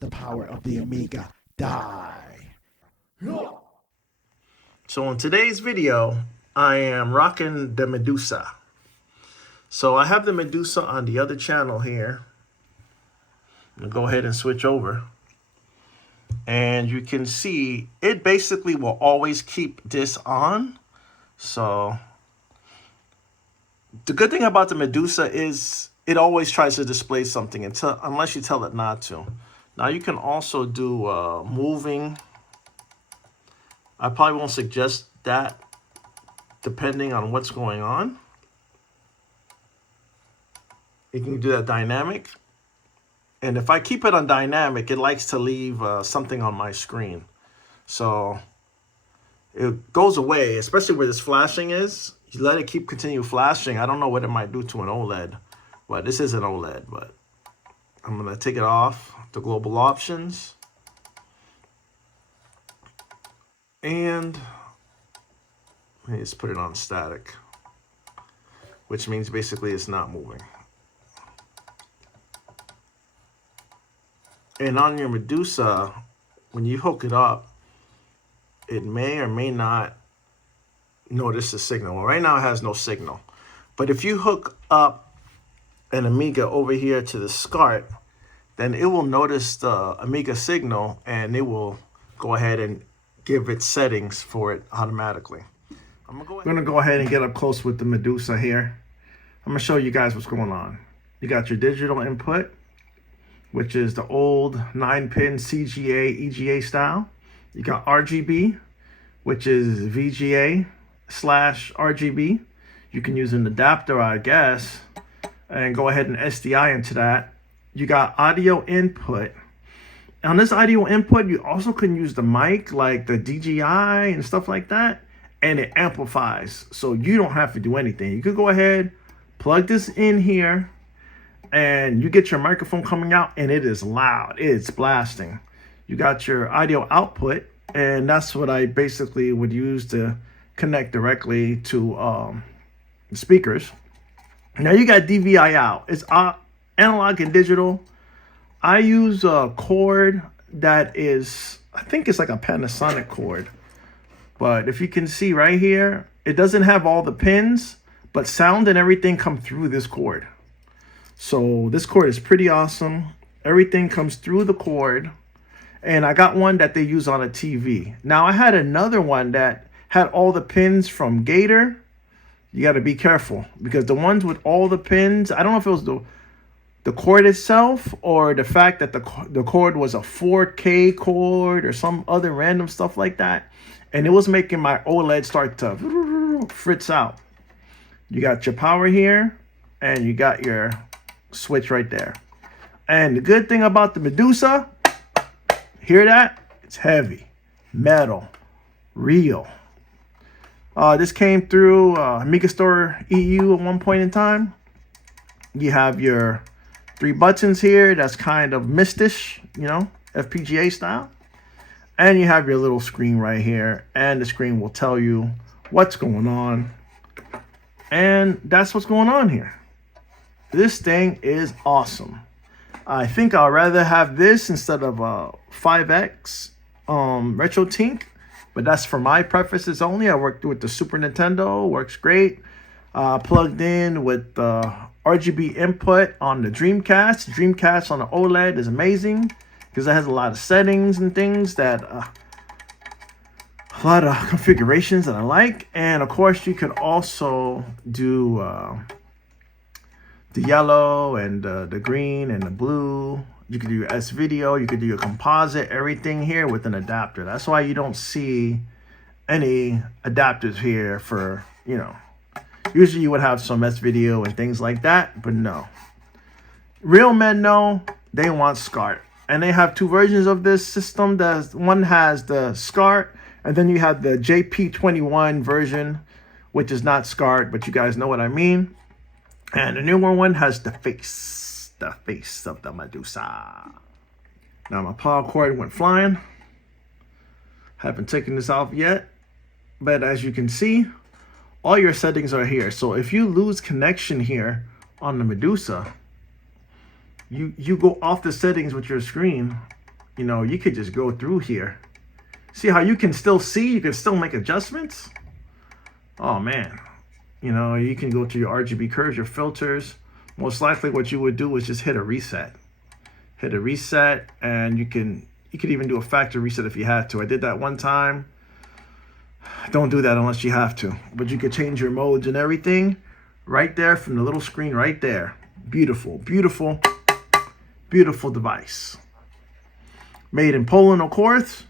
let the power of the Amiga die. So in today's video, I am rocking the Medusa. So I have the Medusa on the other channel here. I'm gonna go ahead and switch over. And you can see it basically will always keep this on. So the good thing about the Medusa is it always tries to display something unless you tell it not to. Now you can also do moving. I probably won't suggest that depending on what's going on. You can do that dynamic. And if I keep it on dynamic, it likes to leave something on my screen. So it goes away, especially where this flashing is. You let it continue flashing. I don't know what it might do to an OLED. But this is an OLED, but I'm going to take it off the global options. And let me just put it on static, which means basically it's not moving. And on your Medusa, when you hook it up, it may or may not notice the signal. Well, right now it has no signal. But if you hook up an Amiga over here to the SCART, then it will notice the Amiga signal and it will go ahead and give it settings for it automatically. I'm gonna go ahead and get up close with the Medusa here. I'm gonna show you guys what's going on. You got your digital input, which is the old 9-pin CGA EGA style. You got RGB, which is VGA/RGB. You can use an adapter, I guess, and go ahead and SDI into that. You got audio input. On this audio input, you also can use the mic, like the DJI and stuff like that, and it amplifies. So you don't have to do anything. You could go ahead, plug this in here, and you get your microphone coming out, and it is loud. It's blasting. You got your audio output, and that's what I basically would use to connect directly to the speakers. Now you got DVI out. It's analog and digital. I use a cord that is, I think it's like a Panasonic cord. But if you can see right here, it doesn't have all the pins, but sound and everything come through this cord. So this cord is pretty awesome. Everything comes through the cord. And I got one that they use on a TV. Now I had another one that had all the pins from Gator. You got to be careful because the ones with all the pins, I don't know if it was the cord itself or the fact that the cord was a 4K cord or some other random stuff like that. And it was making my OLED start to fritz out. You got your power here and you got your switch right there. And the good thing about the Medusa, hear that? It's heavy, metal, real. This came through Amiga Store EU at one point in time. You have your 3 buttons here. That's kind of Mistish, you know, FPGA style. And you have your little screen right here. And the screen will tell you what's going on. And that's what's going on here. This thing is awesome. I think I'd rather have this instead of a 5X Retro Tink. But that's for my preferences only. I worked with the Super Nintendo. Works great. Plugged in with the RGB input on the Dreamcast. Dreamcast on the OLED is amazing because it has a lot of settings and things that a lot of configurations that I like. And of course, you can also do the yellow and the green and the blue. You could do your S-Video. You could do your composite. Everything here with an adapter. That's why you don't see any adapters here for, you know. Usually you would have some S-Video and things like that, but no. Real men know they want SCART. And they have 2 versions of this system. One has the SCART, and then you have the JP21 version, which is not SCART, but you guys know what I mean. And the newer one has the face of the Medusa. Now my power cord went flying. Haven't taken this off yet, but as you can see, all your settings are here. So if you lose connection here on the Medusa, you go off the settings with your screen you know, you could just go through here. See how you can still see, you can still make adjustments? Oh man, you know, you can go to your RGB curves, your filters. Most likely what you would do is just hit a reset. Hit a reset, and you could even do a factory reset if you had to. I did that one time. Don't do that unless you have to. But you could change your modes and everything right there from the little screen right there. Beautiful, beautiful, beautiful device. Made in Poland, of course.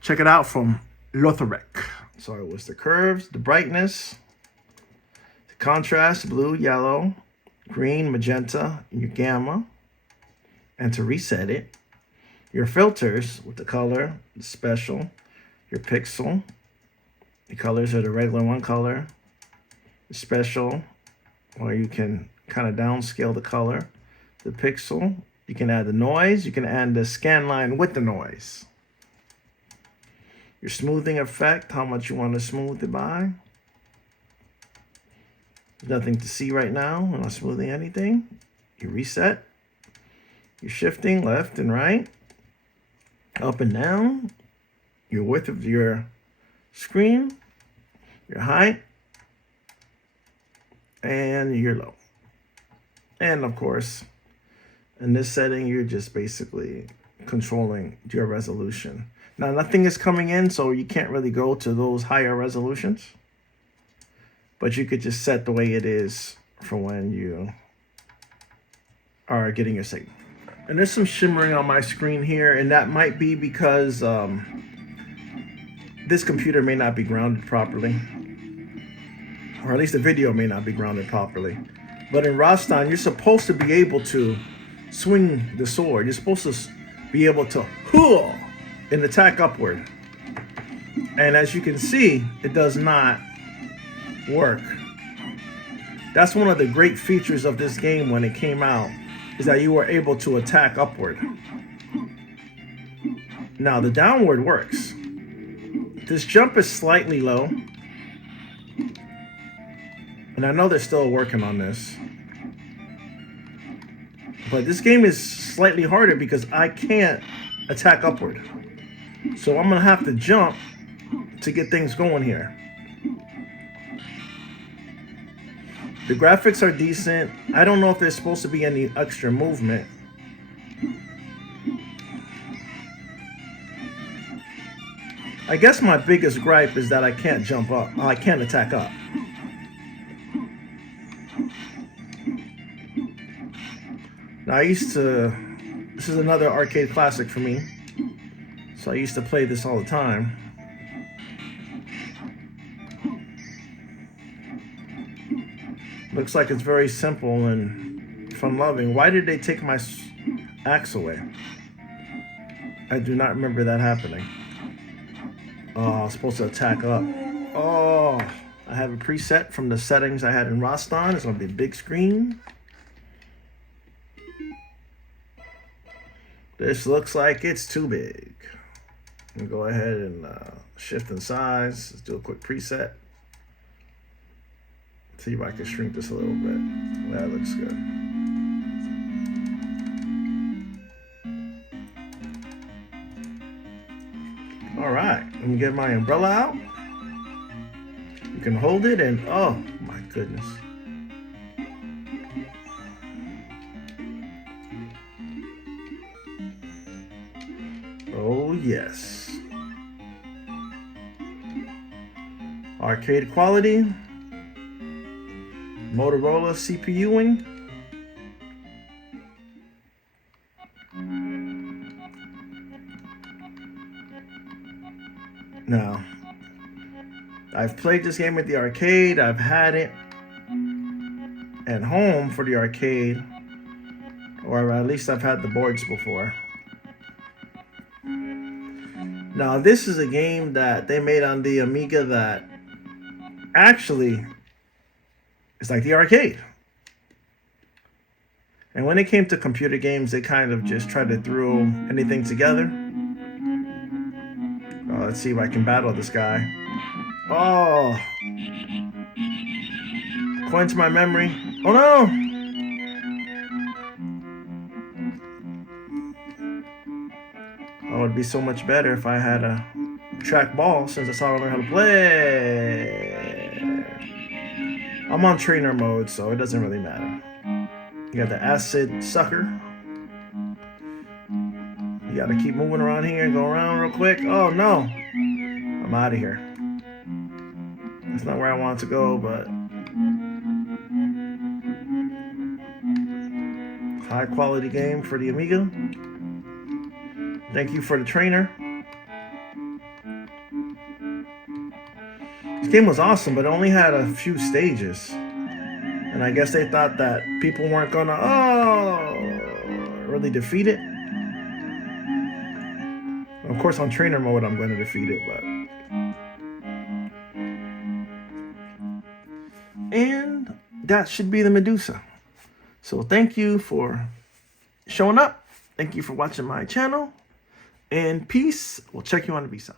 Check it out from Lotharek. So it was the curves, the brightness, the contrast, blue, yellow, green, magenta, and your gamma. And to reset it, your filters with the color, the special, your pixel. The colors are the regular one color, the special, or you can kind of downscale the color, the pixel. You can add the noise. You can add the scan line with the noise. Your smoothing effect, how much you want to smooth it by. Nothing to see right now. I'm not smoothing anything. You reset. You're shifting left and right, up and down. Your width of your screen, your height, and your low. And of course, in this setting, you're just basically controlling your resolution. Now, nothing is coming in, so you can't really go to those higher resolutions. But you could just set the way it is for when you are getting your signal. And there's some shimmering on my screen here, and that might be because this computer may not be grounded properly. Or at least the video may not be grounded properly. But in Rastan, you're supposed to be able to swing the sword. You're supposed to be able to hurl and attack upward. And as you can see, it does not work. That's one of the great features of this game when it came out, is that you were able to attack upward. Now the downward works. This jump is slightly low. And I know they're still working on this. But this game is slightly harder because I can't attack upward. So I'm gonna have to jump to get things going here. The graphics are decent. I don't know if there's supposed to be any extra movement. I guess my biggest gripe is that I can't jump up. I can't attack up. Now this is another arcade classic for me. So I used to play this all the time. Looks like it's very simple and fun-loving. Why did they take my axe away? I do not remember that happening. Oh, I was supposed to attack up. Oh, I have a preset from the settings I had in Rastan. It's gonna be a big screen. This looks like it's too big. I'm gonna go ahead and shift in size. Let's do a quick preset. See if I can shrink this a little bit. That looks good. All right, let me get my umbrella out. You can hold it and, oh my goodness. Oh yes. Arcade quality. Motorola CPUing. Now, I've played this game at the arcade. I've had it at home for the arcade, or at least I've had the boards before. Now, this is a game that they made on the Amiga that actually is like the arcade. And when it came to computer games, they kind of just tried to throw anything together. Let's see if I can battle this guy. Oh! According to my memory. Oh no! Oh, it'd be so much better if I had a trackball, since that's how I learn how to play. I'm on trainer mode, so it doesn't really matter. You got the acid sucker. You gotta keep moving around here and go around real quick. Oh no, I'm out of here. That's not where I want to go, but high quality game for the Amiga. Thank you for the trainer. This game was awesome, but it only had a few stages. And I guess they thought that people weren't gonna, really defeat it. Of course, on trainer mode, I'm going to defeat it, but. And that should be the Medusa. So thank you for showing up. Thank you for watching my channel. And peace. We'll check you on the B-side.